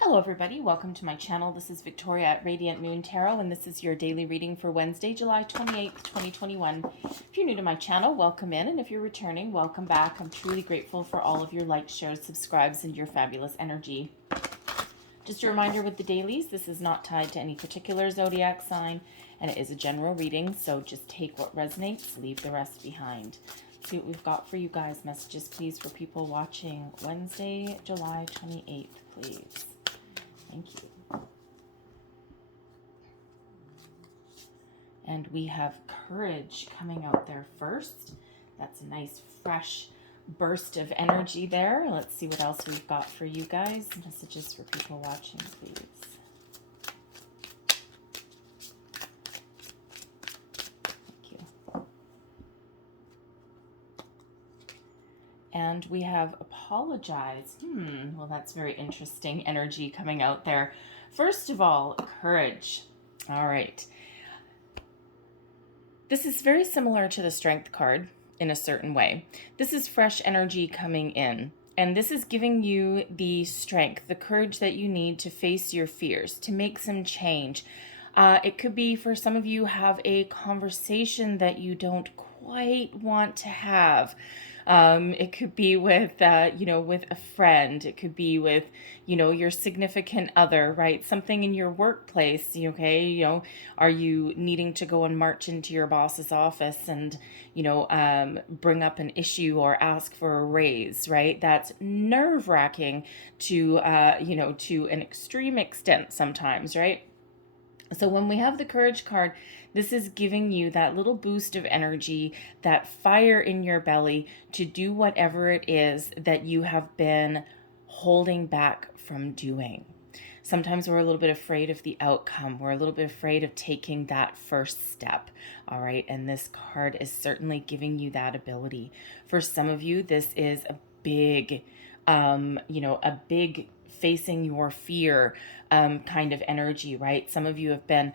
Hello everybody, welcome to my channel. This is Victoria at Radiant Moon Tarot, and this is your daily reading for Wednesday, July 28th, 2021. If you're new to my channel, welcome in, and if you're returning, welcome back. I'm truly grateful for all of your likes, shares, subscribes, and your fabulous energy. Just a reminder with the dailies, this is not tied to any particular zodiac sign, and it is a general reading, so just take what resonates, leave the rest behind. Let's see what we've got for you guys. Messages, please, for people watching Wednesday, July 28th, please. Thank you. And we have courage coming out there first. That's a nice fresh burst of energy there. Let's see what else we've got for you guys. Messages for people watching, please. Thank you. And we have apologize. Well, that's very interesting energy coming out there. First of all, courage. All right. This is very similar to the strength card in a certain way. This is fresh energy coming in. And this is giving you the strength, the courage that you need to face your fears, to make some change. It could be for some of you have a conversation that you don't quite want to have. It could be with, with a friend. It could be with, your significant other, right? Something in your workplace, okay? Are you needing to go and march into your boss's office and, bring up an issue or ask for a raise, right? That's nerve-wracking to, to an extreme extent sometimes, right? So when we have the courage card, this is giving you that little boost of energy, that fire in your belly to do whatever it is that you have been holding back from doing. Sometimes we're a little bit afraid of the outcome. We're a little bit afraid of taking that first step. All right. And this card is certainly giving you that ability. For some of you, this is a big, a big facing your fear kind of energy, right? Some of you have been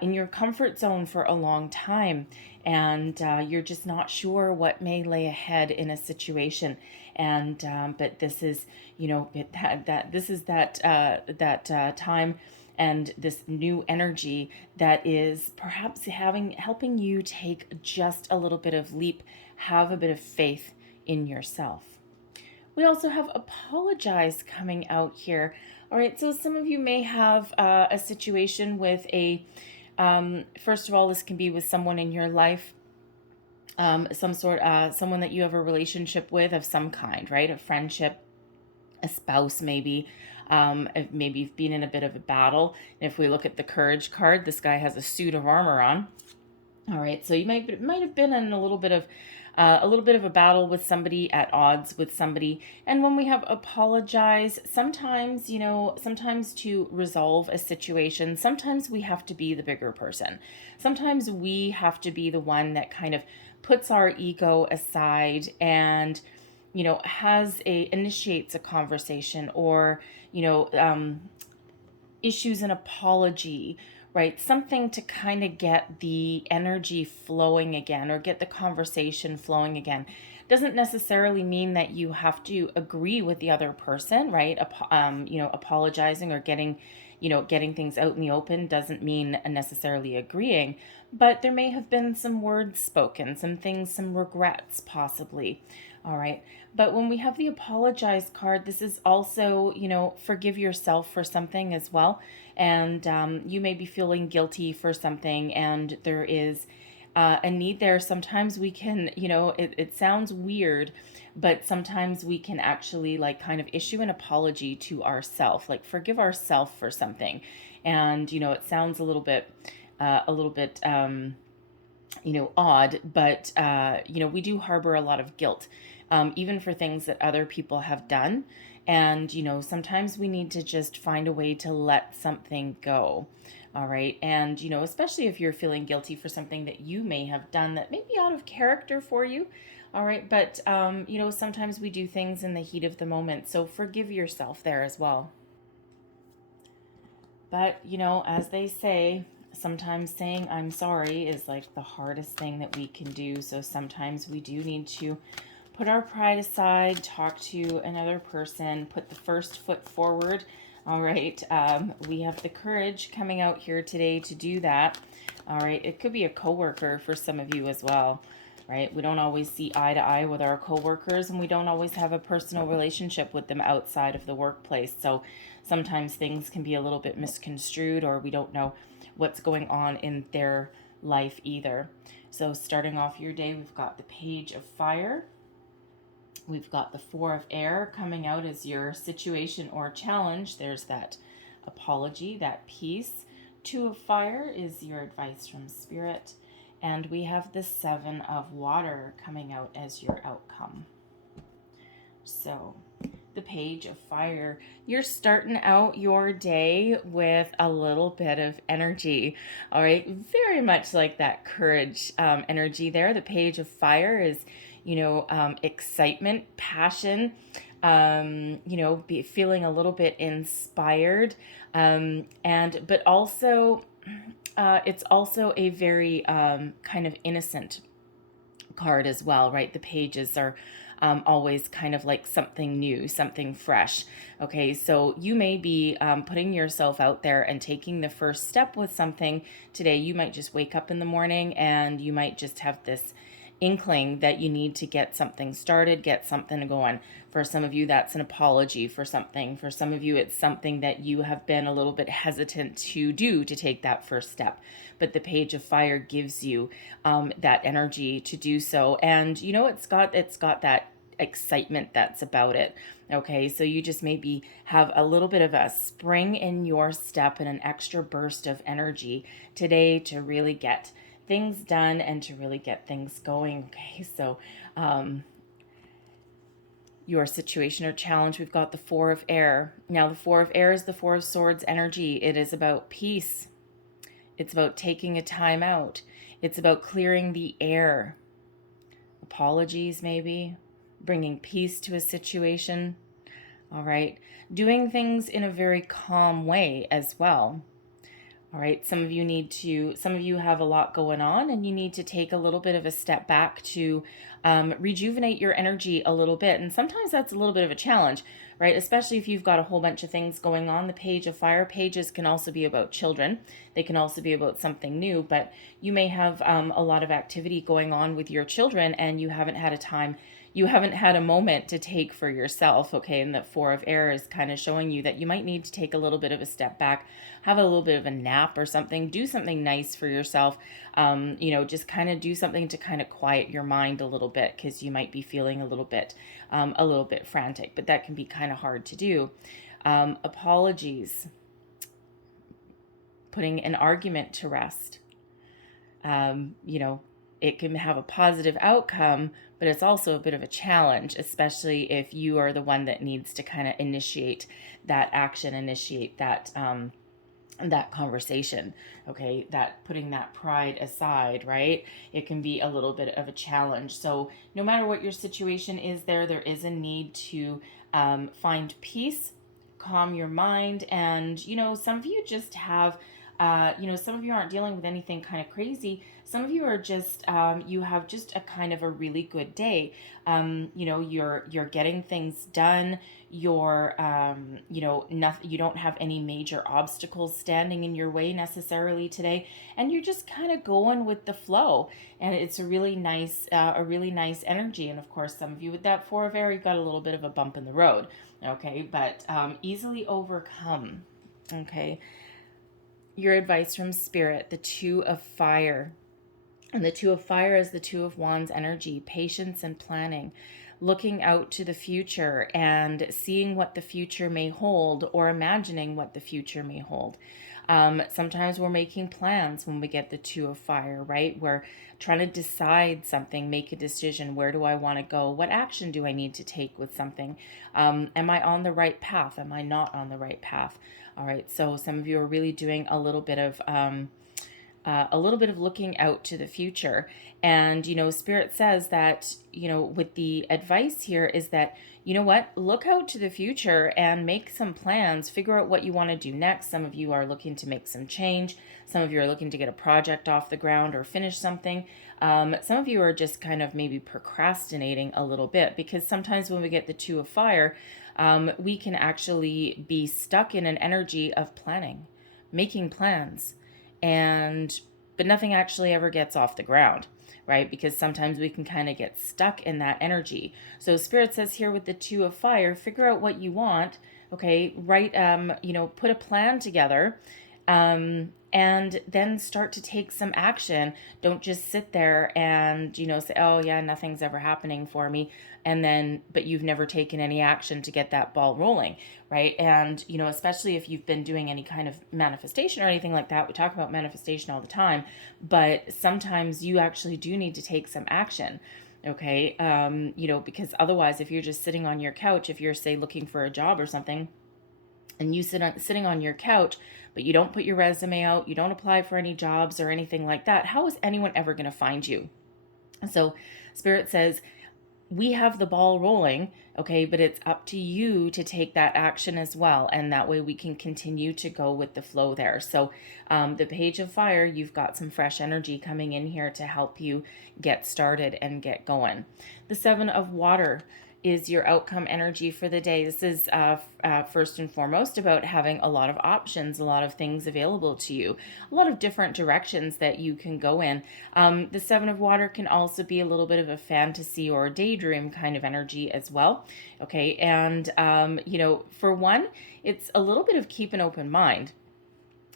in your comfort zone for a long time, and you're just not sure what may lay ahead in a situation. And but this is, this is that time and this new energy that is perhaps helping you take just a little bit of leap, have a bit of faith in yourself. We also have apologize coming out here. All right, so some of you may have a situation with first of all, this can be with someone in your life, someone that you have a relationship with of some kind, right? A friendship, a spouse maybe. Maybe you've been in a bit of a battle. And if we look at the courage card, this guy has a suit of armor on. All right, so you might have been in a little bit of a battle with somebody, at odds with somebody. And when we have apologize, sometimes, sometimes to resolve a situation, sometimes we have to be the bigger person. Sometimes we have to be the one that kind of puts our ego aside and, initiates a conversation, or, issues an apology, right? Something to kind of get the energy flowing again, or get the conversation flowing again. Doesn't necessarily mean that you have to agree with the other person, right? Apologizing or getting things out in the open doesn't mean necessarily agreeing, but there may have been some words spoken, some things, some regrets possibly. All right. But when we have the apologize card, this is also, forgive yourself for something as well. And you may be feeling guilty for something, and there is a need there. Sometimes we can, it sounds weird, but sometimes we can actually kind of issue an apology to ourselves, like forgive ourselves for something. And, it sounds a little bit, odd, but, we do harbor a lot of guilt, even for things that other people have done. And, sometimes we need to just find a way to let something go. All right. And, especially if you're feeling guilty for something that you may have done that may be out of character for you. All right. But, sometimes we do things in the heat of the moment. So forgive yourself there as well. But, as they say, sometimes saying I'm sorry is like the hardest thing that we can do. So sometimes we do need to put our pride aside, talk to another person, put the first foot forward, All right, we have the courage coming out here today to do that. All right, it could be a coworker for some of you as well, right? We don't always see eye to eye with our coworkers, and we don't always have a personal relationship with them outside of the workplace. So sometimes things can be a little bit misconstrued, or we don't know what's going on in their life either. So starting off your day, we've got the Page of Fire. We've got the Four of Air coming out as your situation or challenge. There's that apology, that peace. Two of Fire is your advice from Spirit. And we have the Seven of Water coming out as your outcome. So the Page of Fire, you're starting out your day with a little bit of energy. All right, very much like that courage energy there. The Page of Fire is, excitement, passion, be feeling a little bit inspired, but also it's also a very kind of innocent card as well, right? The pages are always kind of like something new, something fresh. Okay, so you may be putting yourself out there and taking the first step with something today. You might just wake up in the morning and you might just have this inkling that you need to get something started, get something going. For some of you, that's an apology for something. For some of you, it's something that you have been a little bit hesitant to do, to take that first step. But the Page of Fire gives you that energy to do so. And it's got that excitement that's about it. Okay, so you just maybe have a little bit of a spring in your step and an extra burst of energy today to really get things done and to really get things going. Okay, so your situation or challenge, we've got the Four of Air. Now the Four of Air is the Four of Swords energy. It is about peace. It's about taking a time out. It's about clearing the air. Apologies, maybe. Bringing peace to a situation. All right. Doing things in a very calm way as well. All right, some of you have a lot going on and you need to take a little bit of a step back to rejuvenate your energy a little bit. And sometimes that's a little bit of a challenge, right? Especially if you've got a whole bunch of things going on. The Page of Fire pages can also be about children. They can also be about something new, but you may have a lot of activity going on with your children and you haven't had a moment to take for yourself, okay? And the Four of Air is kind of showing you that you might need to take a little bit of a step back, have a little bit of a nap or something, do something nice for yourself, just kind of do something to kind of quiet your mind a little bit, because you might be feeling a little bit frantic, but that can be kind of hard to do. Apologies, putting an argument to rest. It can have a positive outcome, but it's also a bit of a challenge, especially if you are the one that needs to kind of initiate that action, initiate that conversation. Okay, that putting that pride aside, right? It can be a little bit of a challenge. So no matter what your situation is, there is a need to find peace, calm your mind, and some of you just have. Some of you aren't dealing with anything kind of crazy. Some of you are just, you have just a kind of a really good day. You're getting things done. You're, you don't have any major obstacles standing in your way necessarily today. And you're just kind of going with the flow. And it's a really nice energy. And of course, some of you with that Four of Air, you've got a little bit of a bump in the road. Okay. But, easily overcome. Okay. Your advice from Spirit, the Two of Fire. And the Two of Fire is the Two of Wands energy, patience and planning, looking out to the future and seeing what the future may hold, or imagining what the future may hold. Sometimes we're making plans when we get the Two of Fire, right? We're trying to decide something, make a decision. Where do I want to go? What action do I need to take with something? Am I on the right path? Am I not on the right path? All right, so some of you are really doing a little bit of looking out to the future. And, Spirit says that, with the advice here is that, look out to the future and make some plans, figure out what you want to do next. Some of you are looking to make some change. Some of you are looking to get a project off the ground or finish something. Some of you are just kind of maybe procrastinating a little bit, because sometimes when we get the Two of Fire, we can actually be stuck in an energy of planning, making plans, and but nothing actually ever gets off the ground, right? Because sometimes we can kind of get stuck in that energy. So Spirit says here with the Two of Fire, figure out what you want, okay? Write, put a plan together, and then start to take some action. Don't just sit there and, say, oh yeah, nothing's ever happening for me. And then, but you've never taken any action to get that ball rolling, right? And, especially if you've been doing any kind of manifestation or anything like that, we talk about manifestation all the time, but sometimes you actually do need to take some action. Okay. Because otherwise, if you're just sitting on your couch, if you're, say, looking for a job or something, and you sitting on your couch, but you don't put your resume out, you don't apply for any jobs or anything like that, how is anyone ever going to find you? So Spirit says, we have the ball rolling, okay, but it's up to you to take that action as well. And that way we can continue to go with the flow there. So the Page of Fire, you've got some fresh energy coming in here to help you get started and get going. The Seven of Water is your outcome energy for the day. This is first and foremost about having a lot of options, a lot of things available to you, a lot of different directions that you can go in. The Seven of Water can also be a little bit of a fantasy or a daydream kind of energy as well. Okay, and for one, it's a little bit of keep an open mind.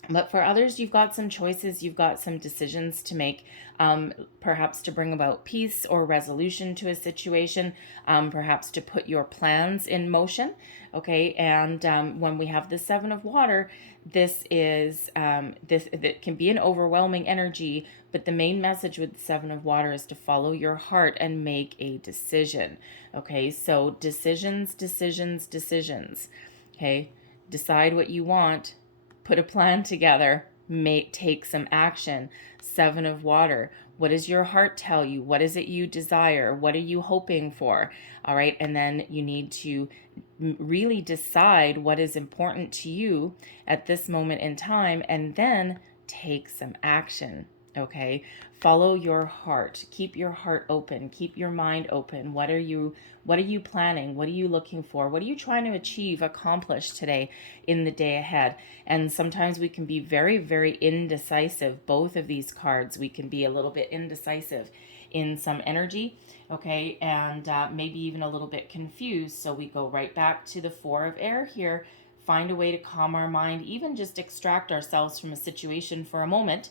But for others, you've got some choices, you've got some decisions to make, perhaps to bring about peace or resolution to a situation, perhaps to put your plans in motion. Okay, and when we have the Seven of Water, this is that can be an overwhelming energy, but the main message with the Seven of Water is to follow your heart and make a decision. Okay, so decisions. Okay, decide what you want. Put a plan together, take some action. Seven of Water. What does your heart tell you? What is it you desire? What are you hoping for? All right. And then you need to really decide what is important to you at this moment in time, and then take some action. Okay. Follow your heart. Keep your heart open. Keep your mind open. What are you planning? What are you looking for? What are you trying to achieve, accomplish today in the day ahead? And sometimes we can be very, very indecisive. Both of these cards, we can be a little bit indecisive in some energy, okay, and maybe even a little bit confused. So we go right back to the Four of Air here. Find a way to calm our mind, even just extract ourselves from a situation for a moment.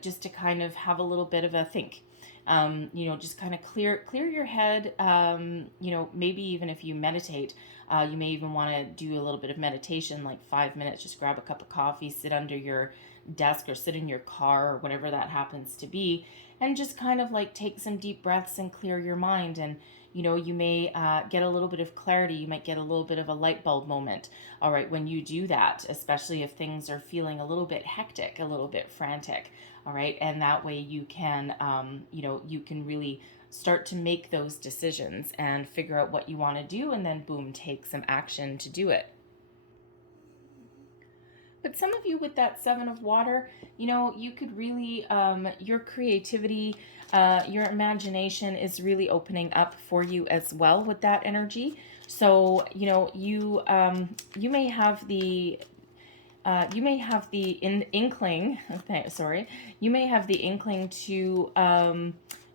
Just to kind of have a little bit of a think, just kind of clear your head. Maybe even if you meditate, you may even want to do a little bit of meditation, like 5 minutes, just grab a cup of coffee, sit under your desk or sit in your car or whatever that happens to be, and just kind of like take some deep breaths and clear your mind. And you may get a little bit of clarity. You might get a little bit of a light bulb moment. All right, when you do that, especially if things are feeling a little bit hectic, a little bit frantic. All right, and that way you can, you can really start to make those decisions and figure out what you want to do, and then boom, take some action to do it. But some of you with that Seven of Water, you could really, your creativity, your imagination is really opening up for you as well with that energy. So, you may have the inkling, sorry, you may have the inkling to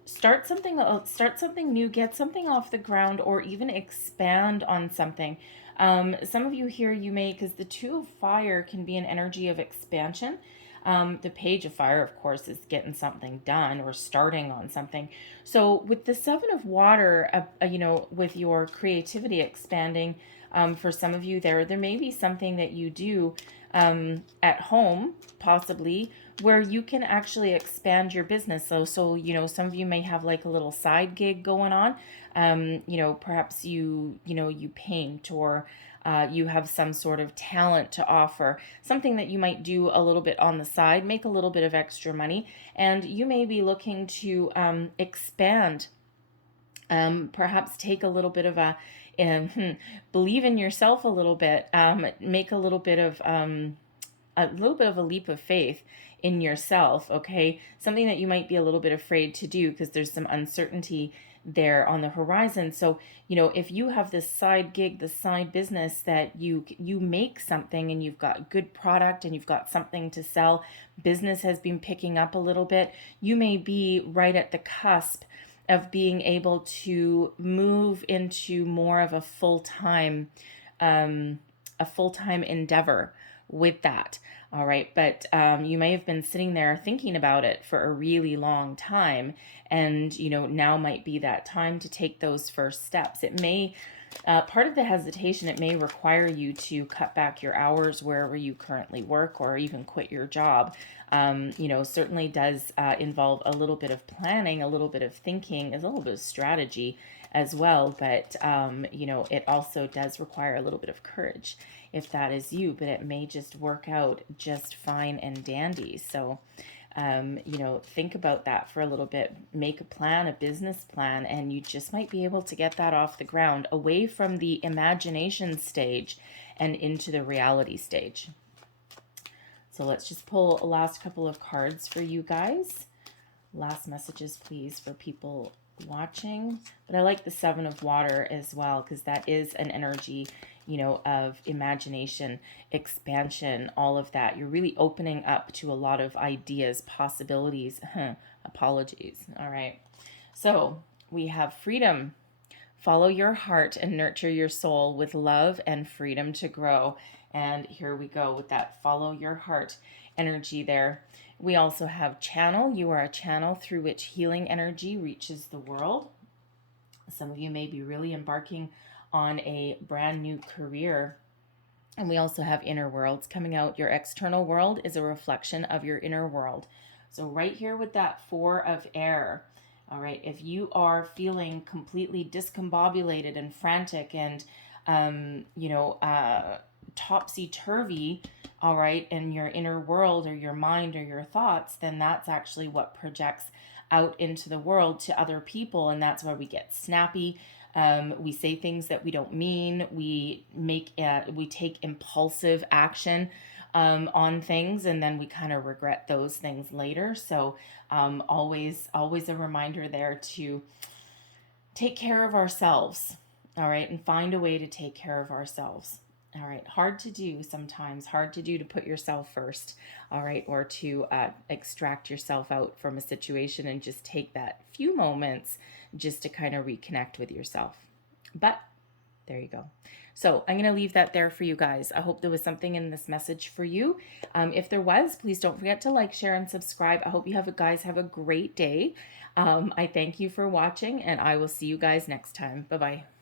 start something new, get something off the ground, or even expand on something. Some of you here, you may, because the Two of Fire can be an energy of expansion. The Page of Fire, of course, is getting something done or starting on something. So with the Seven of Water, with your creativity expanding, for some of you there may be something that you do at home, possibly, where you can actually expand your business. So some of you may have like a little side gig going on. Perhaps you paint, or you have some sort of talent to offer, something that you might do a little bit on the side, make a little bit of extra money, and you may be looking to expand, perhaps take a little bit of a, believe in yourself a little bit, make a little bit of a leap of faith in yourself, okay? Something that you might be a little bit afraid to do because there's some uncertainty there on the horizon. So, if you have this side gig, this side business that you make something and you've got good product and you've got something to sell, business has been picking up a little bit, you may be right at the cusp of being able to move into more of a full-time endeavor with that. All right. But you may have been sitting there thinking about it for a really long time. And, now might be that time to take those first steps. It may, part of the hesitation, it may require you to cut back your hours wherever you currently work, or even quit your job. Certainly does involve a little bit of planning, a little bit of thinking, a little bit of strategy as well. But, it also does require a little bit of courage if that is you, but it may just work out just fine and dandy. So, think about that for a little bit. Make a plan, a business plan, and you just might be able to get that off the ground, away from the imagination stage and into the reality stage. So let's just pull a last couple of cards for you guys. Last messages, please, for people watching. But I like the Seven of Water as well, because that is an energy, of imagination, expansion, all of that. You're really opening up to a lot of ideas, possibilities. Apologies. All right. So we have freedom. Follow your heart and nurture your soul with love and freedom to grow. And here we go with that follow your heart energy there. We also have channel. You are a channel through which healing energy reaches the world. Some of you may be really embarking on a brand new career. And we also have inner worlds coming out. Your external world is a reflection of your inner world. So right here with that Four of Air, all right, if you are feeling completely discombobulated and frantic and, topsy-turvy, all right, in your inner world or your mind or your thoughts, then that's actually what projects out into the world to other people. And that's where we get snappy. We say things that we don't mean. We take impulsive action on things, and then we kind of regret those things later. So always a reminder there to take care of ourselves, all right, and find a way to take care of ourselves. All right, hard to do sometimes, hard to do to put yourself first, all right, or to extract yourself out from a situation and just take that few moments just to kind of reconnect with yourself. But there you go. So I'm going to leave that there for you guys. I hope there was something in this message for you. If there was, please don't forget to like, share, and subscribe. I hope you guys have a great day. I thank you for watching, and I will see you guys next time. Bye-bye.